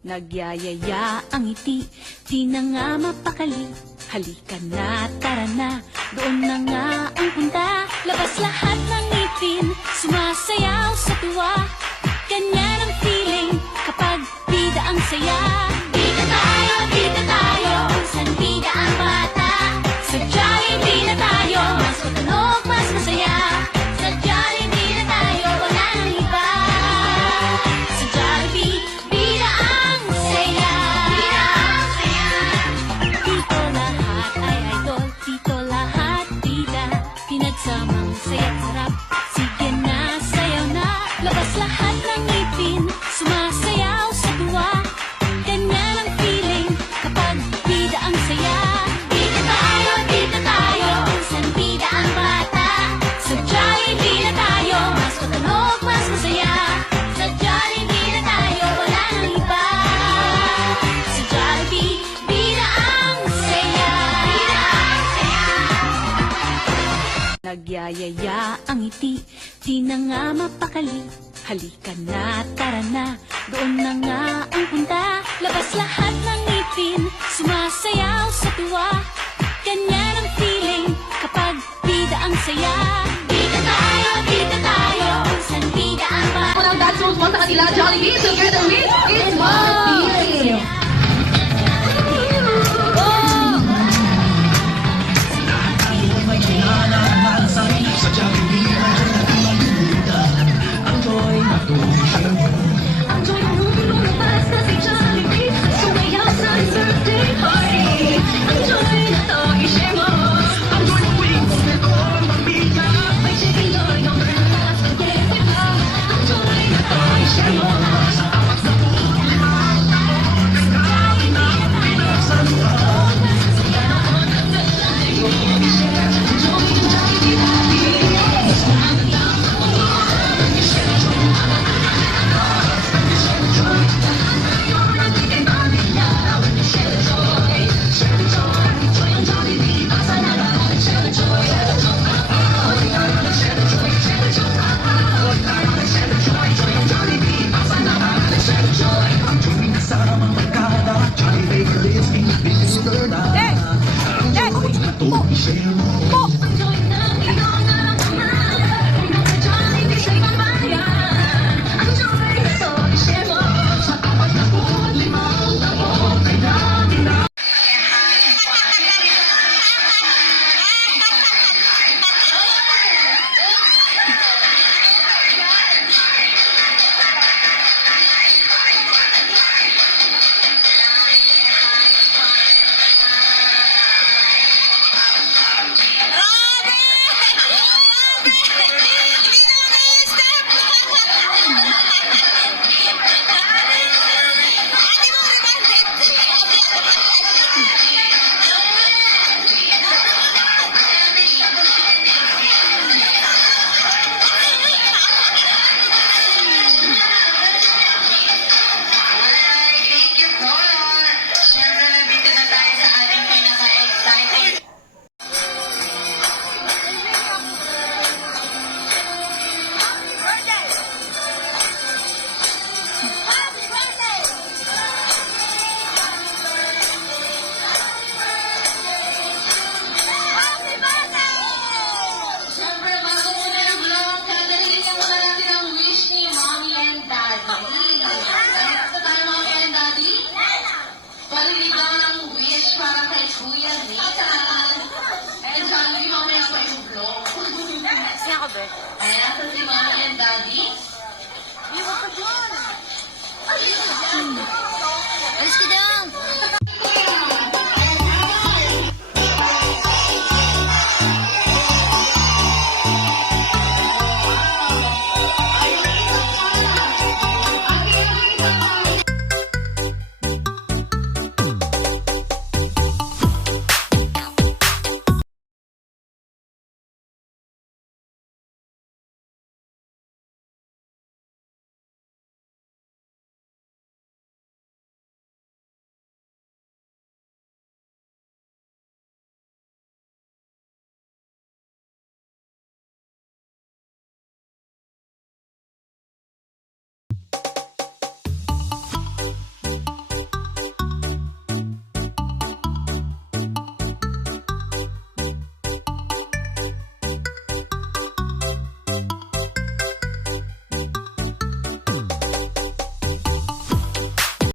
Nagyayaya ang ngiti, di na nga mapakali. Halika na, tara na, doon na nga ang punta. Labas lahat ng ngipin, sumasayaw sa tuwa. Ganyan ang feeling kapag bida ang saya. Bida tayo, kung saan bida ang bata. Sa Jollibee na tayo, mas matunog, mas masaya. Sa Jollibee na tayo, wala nang iba. Sa Jollibee, bida ang saya. Bida ang saya. Dito lahat ay idol, dito lahat bida. Pinagsamang saya't sarap, sige na, sayaw na. Labas lahat ng ngipin, sumasayaw sa tuwa. Ganyan ang feeling kapag bida ang saya. Bida tayo, kung saan bida ang bata. Sa Jollibee na tayo, mas matunog, mas masaya. Sa Jollibee na tayo, wala nang iba. Sa Jollibee, bida ang saya. Bida ang saya. Nagyayaya ang ngiti, di na nga mapakali. Halika na, tara na, doon na nga ang punta. Labas lahat ng ngipin, sumasayaw sa tuwa. Ganyan ang feeling kapag bida ang saya. Bida tayo, kung saan bida ang bata. Unang dance moves mo sa kanila, Jollibee, together with It's Mom! Ang joy ng mundo lumabas na si Jollibee, sumayaw sa birthday party. Ang joy na to, i-share mo. Ang joy ng wings, ito ang pamilya. May chicken joy, number na taas ng kepe pa. Ang joy na to, i-share mo. Sa apat na buong limang taon, nagkain na pinagsan mo. Ayan, sa si Mommy and Daddy. Alis ka daw!